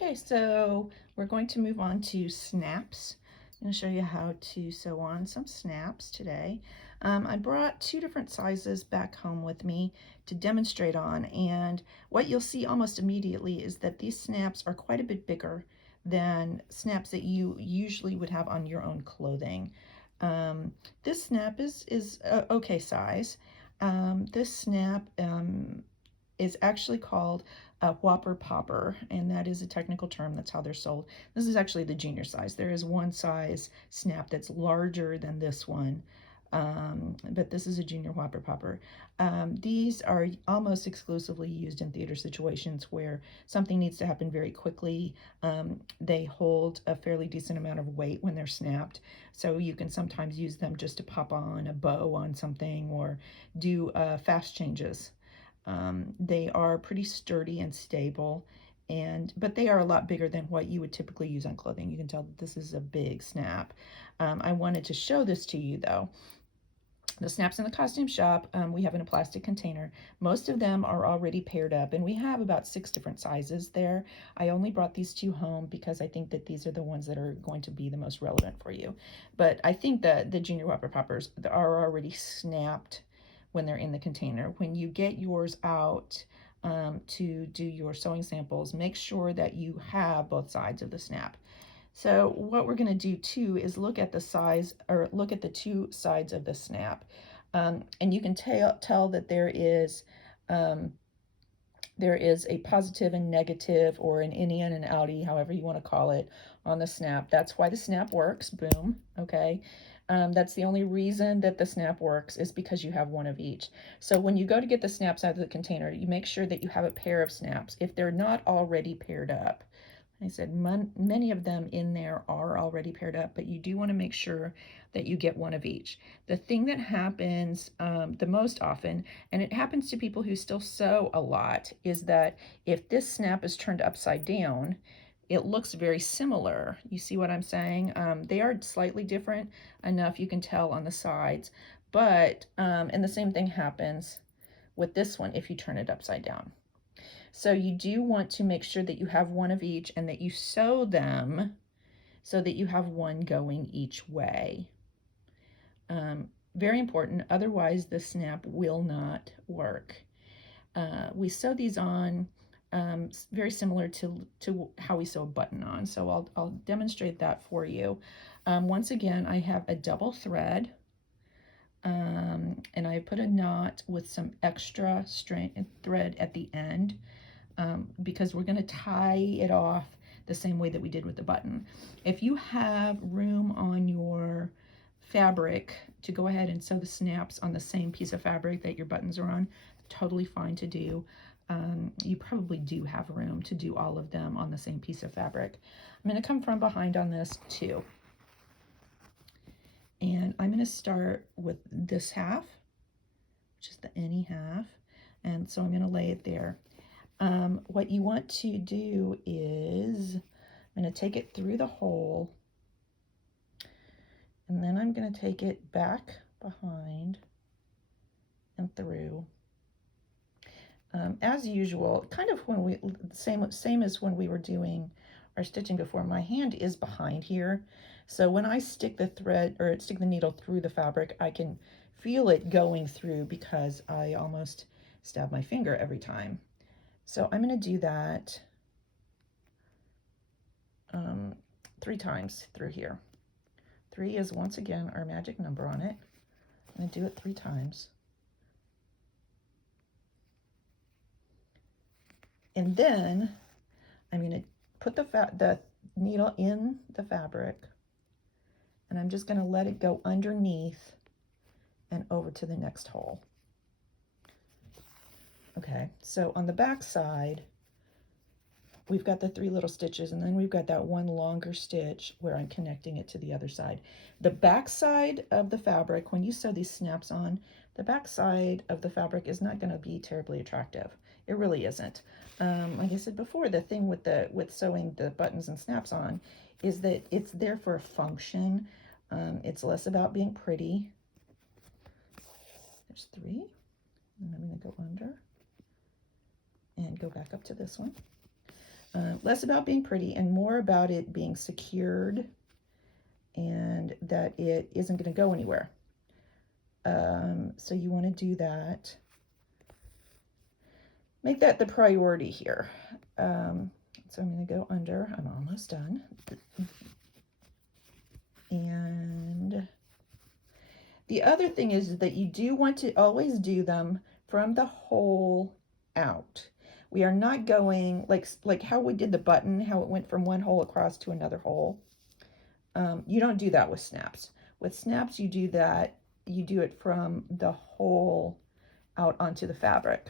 Okay, so we're going to move on to snaps. I'm going to show you how to sew on some snaps today. I brought two different sizes back home with me to demonstrate on, and what you'll see almost immediately is that these snaps are quite a bit bigger than snaps that you usually would have on your own clothing. This snap is okay size. This snap is actually called a whopper popper, and that is a technical term. That's how they're sold. This is actually the junior size. There is one size snap that's larger than this one, but this is a junior whopper popper. These are almost exclusively used in theater situations where something needs to happen very quickly. They hold a fairly decent amount of weight when they're snapped, so you can sometimes use them just to pop on a bow on something or do fast changes. They are pretty sturdy and stable, but they are a lot bigger than what you would typically use on clothing. You can tell that this is a big snap. I wanted to show this to you though. The snaps in the costume shop, we have in a plastic container. Most of them are already paired up, and we have about 6 different sizes there. I only brought these two home because I think that these are the ones that are going to be the most relevant for you. But I think that the Junior Whopper Poppers are already snapped when they're in the container. When you get yours out to do your sewing samples, make sure that you have both sides of the snap. So what we're going to do too is look at the size, or look at the two sides of the snap. And you can tell that there is a positive and negative, or an innie and an outie, however you want to call it, on the snap. That's why the snap works. Boom. Okay. That's the only reason that the snap works, is because you have one of each. So when you go to get the snaps out of the container, you make sure that you have a pair of snaps. If they're not already paired up, I said many of them in there are already paired up, but you do want to make sure that you get one of each. The thing that happens the most often, and it happens to people who still sew a lot, is that if this snap is turned upside down, it looks very similar. You see what I'm saying? They are slightly different enough you can tell on the sides, but, and the same thing happens with this one if you turn it upside down. So you do want to make sure that you have one of each and that you sew them so that you have one going each way. Very important, otherwise the snap will not work. We sew these on very similar to how we sew a button on, so I'll demonstrate that for you. Once again, I have a double thread, and I put a knot with some extra thread at the end, because we're going to tie it off the same way that we did with the button. If you have room on your fabric to go ahead and sew the snaps on the same piece of fabric that your buttons are on, totally fine to do. You probably do have room to do all of them on the same piece of fabric. I'm going to come from behind on this too. And I'm going to start with this half, which is the any half. And so I'm going to lay it there. What you want to do is, I'm going to take it through the hole, and then I'm going to take it back behind and through. As usual, kind of when we, same as when we were doing our stitching before, my hand is behind here. So when I stick the thread, or stick the needle through the fabric, I can feel it going through because I almost stab my finger every time. So I'm going to do that 3 times through here. 3 is once again our magic number on it. I'm going to do it 3 times. And then I'm going to put the needle in the fabric, and I'm just going to let it go underneath and over to the next hole. Okay, so on the back side, we've got the 3 little stitches, and then we've got that one longer stitch where I'm connecting it to the other side. The back side of the fabric, when you sew these snaps on, the back side of the fabric is not going to be terribly attractive. It really isn't. Like I said before, the thing with sewing the buttons and snaps on is that it's there for a function. It's less about being pretty. There's 3, and I'm going to go under and go back up to this one. less about being pretty and more about it being secured and that it isn't going to go anywhere. So you want to do that. Make that the priority here. So I'm going to go under. I'm almost done. And the other thing is that you do want to always do them from the hole out. We are not going like how we did the button, how it went from one hole across to another hole. You don't do that with snaps. With snaps, you do that. You do it from the hole out onto the fabric.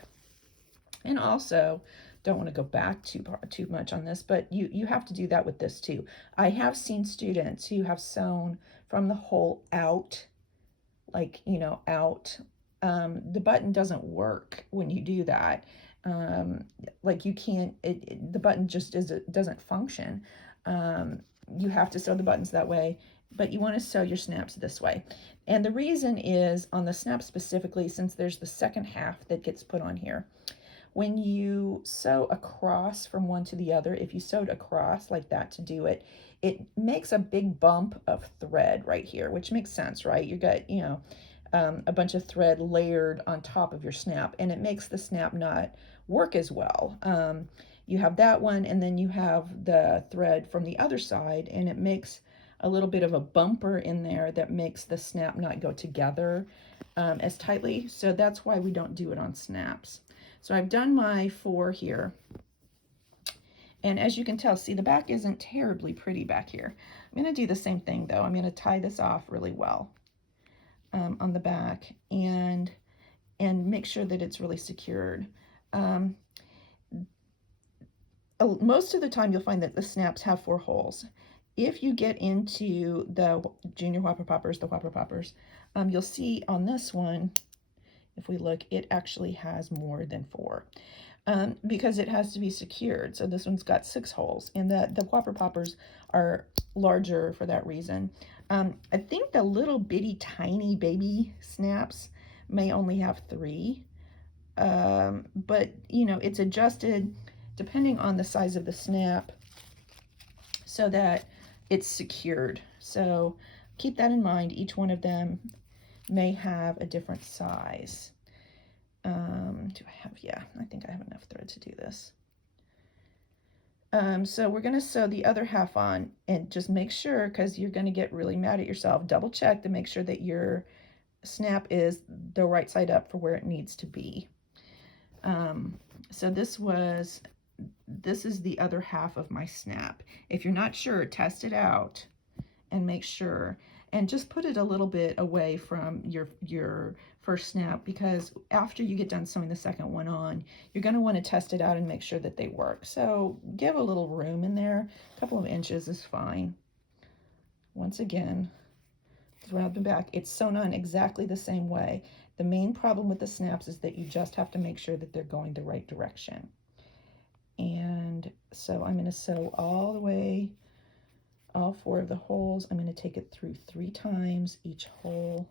And also, don't want to go back too much on this, but you have to do that with this too. I have seen students who have sewn from the hole out, like, you know, out. The button doesn't work when you do that. Like you can't, the button just doesn't function. You have to sew the buttons that way, but you want to sew your snaps this way. And the reason is on the snap specifically, since there's the second half that gets put on here. When you sew across from one to the other, if you sewed across like that to do it, it makes a big bump of thread right here, which makes sense, right? You got, you know, a bunch of thread layered on top of your snap, and it makes the snap not work as well. You have that one, and then you have the thread from the other side, and it makes a little bit of a bumper in there that makes the snap not go together as tightly. So that's why we don't do it on snaps. So I've done my 4 here. And as you can tell, see, the back isn't terribly pretty back here. I'm going to do the same thing, though. I'm going to tie this off really well on the back and make sure that it's really secured. Most of the time, you'll find that the snaps have 4 holes. If you get into the Junior Whopper Poppers, the Whopper Poppers, you'll see on this one, if we look, it actually has more than 4 because it has to be secured. So this one's got 6 holes, and the Whopper Poppers are larger for that reason. I think the little bitty tiny baby snaps may only have 3, but you know, it's adjusted depending on the size of the snap so that it's secured. So keep that in mind. Each one of them may have a different size. Do I have, yeah, I think I have enough thread to do this. So we're going to sew the other half on, and just make sure, because you're going to get really mad at yourself, double check to make sure that your snap is the right side up for where it needs to be. So this is the other half of my snap. If you're not sure, test it out and make sure, and just put it a little bit away from your first snap, because after you get done sewing the second one on, you're going to want to test it out and make sure that they work. So give a little room in there. A couple of inches is fine. Once again, throughout the back, it's sewn on exactly the same way. The main problem with the snaps is that you just have to make sure that they're going the right direction. And so I'm going to sew all the way, all 4 of the holes. I'm going to take it through 3 times each hole.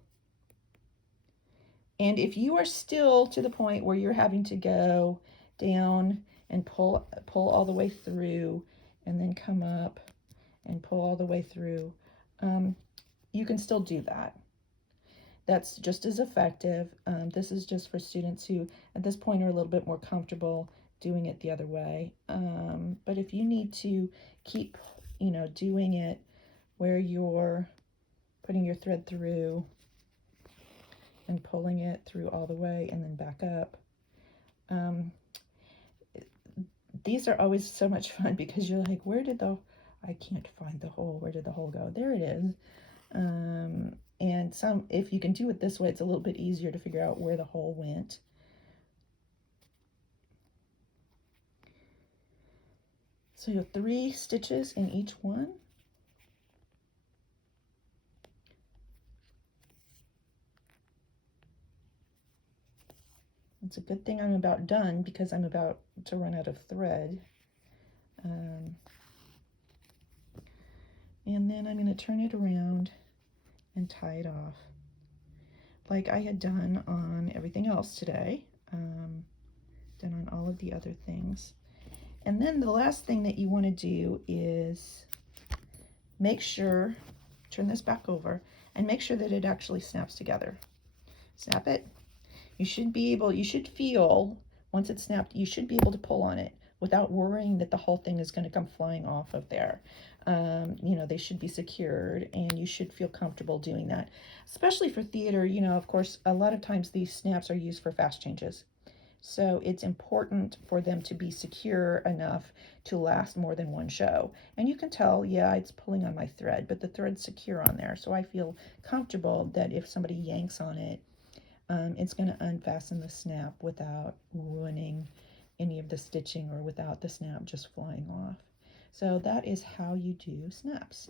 And if you are still to the point where you're having to go down and pull all the way through and then come up and pull all the way through, you can still do that. That's just as effective. This is just for students who at this point are a little bit more comfortable doing it the other way. But if you need to keep, you know, doing it where you're putting your thread through and pulling it through all the way and then back up. These are always so much fun because you're like, I can't find the hole. Where did the hole go? There it is. And if you can do it this way, it's a little bit easier to figure out where the hole went. So you have 3 stitches in each one. It's a good thing I'm about done because I'm about to run out of thread. And then I'm going to turn it around and tie it off like I had done on everything else today, done on all of the other things. And then the last thing that you want to do is make sure, turn this back over, and make sure that it actually snaps together. Snap it. You should feel, once it's snapped, you should be able to pull on it without worrying that the whole thing is going to come flying off of there. You know, they should be secured, and you should feel comfortable doing that. Especially for theater, you know, of course, a lot of times these snaps are used for fast changes. So it's important for them to be secure enough to last more than one show. And you can tell, yeah, it's pulling on my thread, but the thread's secure on there. So I feel comfortable that if somebody yanks on it, it's going to unfasten the snap without ruining any of the stitching or without the snap just flying off. So that is how you do snaps.